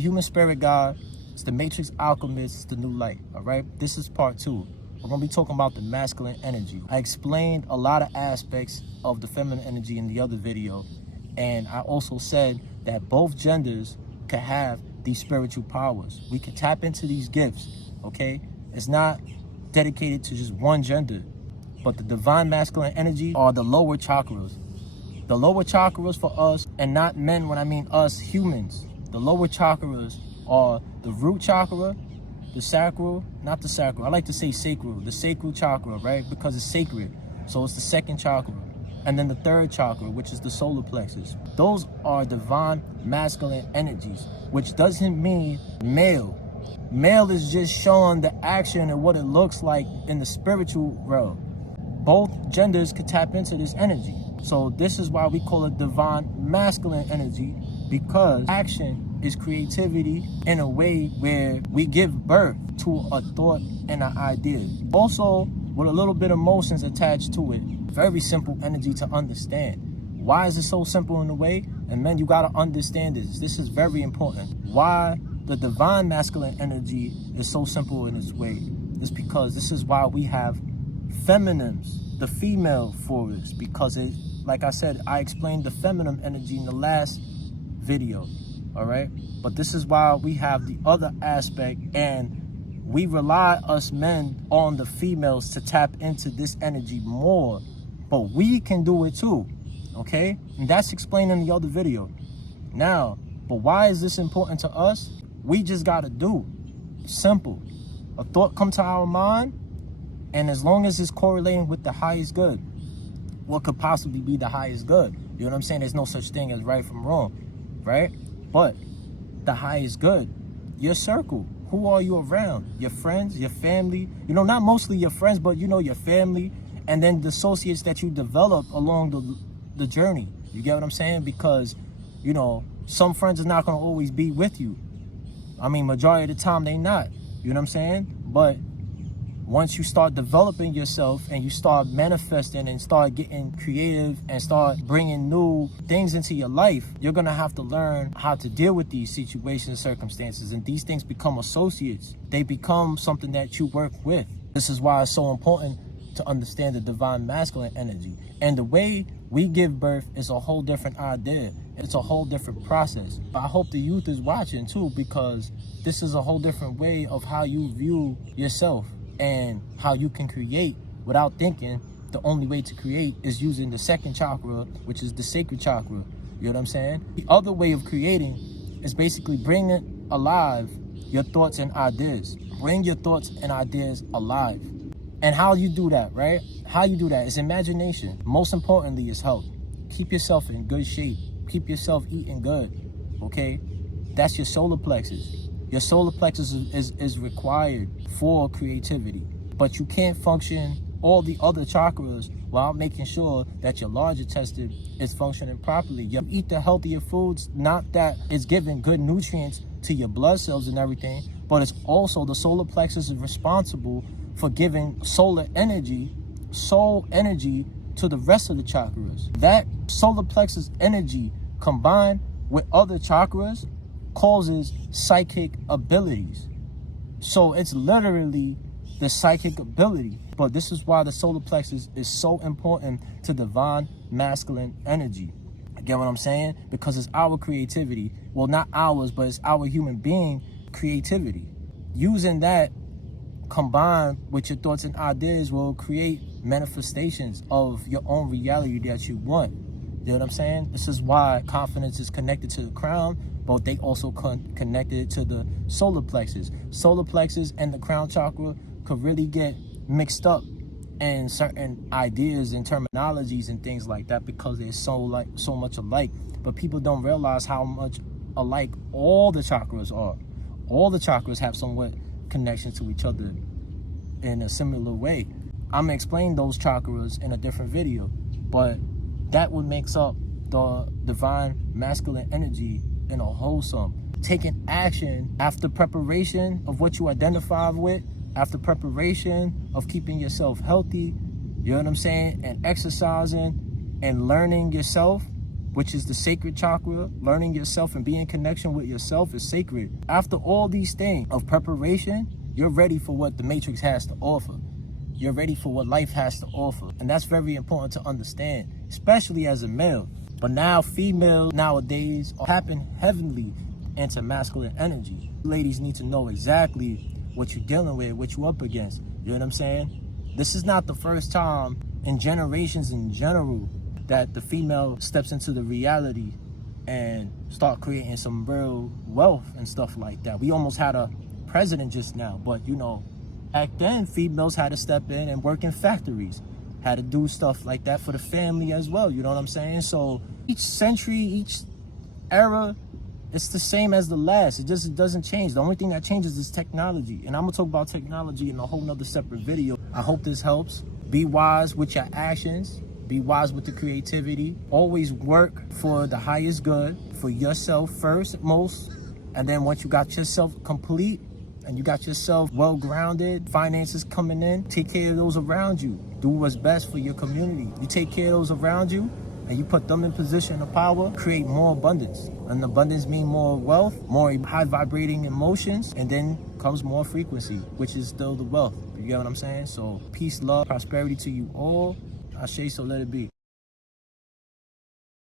the human spirit guide. It's the matrix alchemist. It's the new light. All right. This is part 2. We're going to be talking about the masculine energy. I explained a lot of aspects of the feminine energy in the other video. And I also said that both genders can have these spiritual powers. We can tap into these gifts. Okay. It's not dedicated to just one gender. But the divine masculine energy are the lower chakras. The lower chakras for us, and not men when I mean us humans. The lower chakras are the root chakra, the sacral, not the sacral. I like to say sacral, the sacral chakra, right? Because it's sacred. So it's the second chakra. And then the third chakra, which is the solar plexus. Those are divine masculine energies, which doesn't mean male. Male is just showing the action and what it looks like in the spiritual realm. Both genders could tap into this energy. So this is why we call it divine masculine energy, because action is creativity in a way where we give birth to a thought and an idea. Also, with a little bit of emotions attached to it. Very simple energy to understand. Why is it so simple in a way? And men, you gotta understand this. This is very important. Why the divine masculine energy is so simple in its way is because this is why we have feminines, the female force, because it, like I said, I explained the feminine energy in the last video, all right? But this is why we have the other aspect, and we rely, us men, on the females to tap into this energy more, but we can do it too, okay? And that's explained in the other video. Now, but why is this important to us? We just gotta do. Simple. A thought come to our mind, and as long as it's correlating with the highest good, what could possibly be the highest good? You know what I'm saying? There's no such thing as right from wrong, right? But the highest good, your circle. Who are you around? Your friends, your family. You know, not mostly your friends, but you know, your family. And then the associates that you develop along the journey. You get what I'm saying? Because, you know, some friends are not going to always be with you. I mean, majority of the time, they not. You know what I'm saying? But once you start developing yourself and you start manifesting and start getting creative and start bringing new things into your life, you're going to have to learn how to deal with these situations, circumstances, and these things become associates. They become something that you work with. This is why it's so important to understand the divine masculine energy. And the way we give birth is a whole different idea. It's a whole different process. I hope the youth is watching too, because this is a whole different way of how you view yourself. And how you can create without thinking. The only way to create is using the second chakra, which is the sacred chakra. You know what I'm saying? The other way of creating is basically bringing alive your thoughts and ideas. Bring your thoughts and ideas alive. And how you do that, right? How you do that is imagination. Most importantly is health. Keep yourself in good shape. Keep yourself eating good, okay? That's your solar plexus. Your solar plexus is required for creativity, but you can't function all the other chakras while making sure that your large intestine is functioning properly. You eat the healthier foods, not that it's giving good nutrients to your blood cells and everything, but it's also the solar plexus is responsible for giving soul energy to the rest of the chakras. That solar plexus energy combined with other chakras causes psychic abilities. So it's literally the psychic ability. But this is why the solar plexus is so important to divine masculine energy. Get what I'm saying? Because it's our creativity. Well, not ours, but it's our human being creativity. Using that combined with your thoughts and ideas will create manifestations of your own reality that you want. You know what I'm saying? This is why confidence is connected to the crown, but they also connected to the solar plexus. Solar plexus and the crown chakra could really get mixed up in certain ideas and terminologies and things like that because they're so much alike. But people don't realize how much alike all the chakras are. All the chakras have somewhat connection to each other in a similar way. I'm gonna explain those chakras in a different video, but that what makes up the divine masculine energy in a wholesome. Taking action after preparation of what you identify with, after preparation of keeping yourself healthy, you know what I'm saying, and exercising and learning yourself, which is the sacred chakra. Learning yourself and being in connection with yourself is sacred. After all these things of preparation, you're ready for what the matrix has to offer. You're ready for what life has to offer. And that's very important to understand, especially as a male. But now females nowadays are tapping heavily into masculine energy. Ladies need to know exactly what you're dealing with, what you're up against. You know what I'm saying? This is not the first time in generations in general that the female steps into the reality and start creating some real wealth and stuff like that. We almost had a president just now, but you know, back then females had to step in and work in factories, had to do stuff like that for the family as well. You know what I'm saying? So each century, each era, it's the same as the last. It just doesn't change. The only thing that changes is technology. And I'm gonna talk about technology in a whole nother separate video. I hope this helps. Be wise with your actions. Be wise with the creativity. Always work for the highest good, for yourself first, most. And then once you got yourself complete and you got yourself well-grounded, finances coming in, take care of those around you. Do what's best for your community. You take care of those around you, and you put them in position of power, create more abundance. And abundance means more wealth, more high vibrating emotions, and then comes more frequency, which is still the wealth. You get what I'm saying? So peace, love, prosperity to you all. I say so, let it be.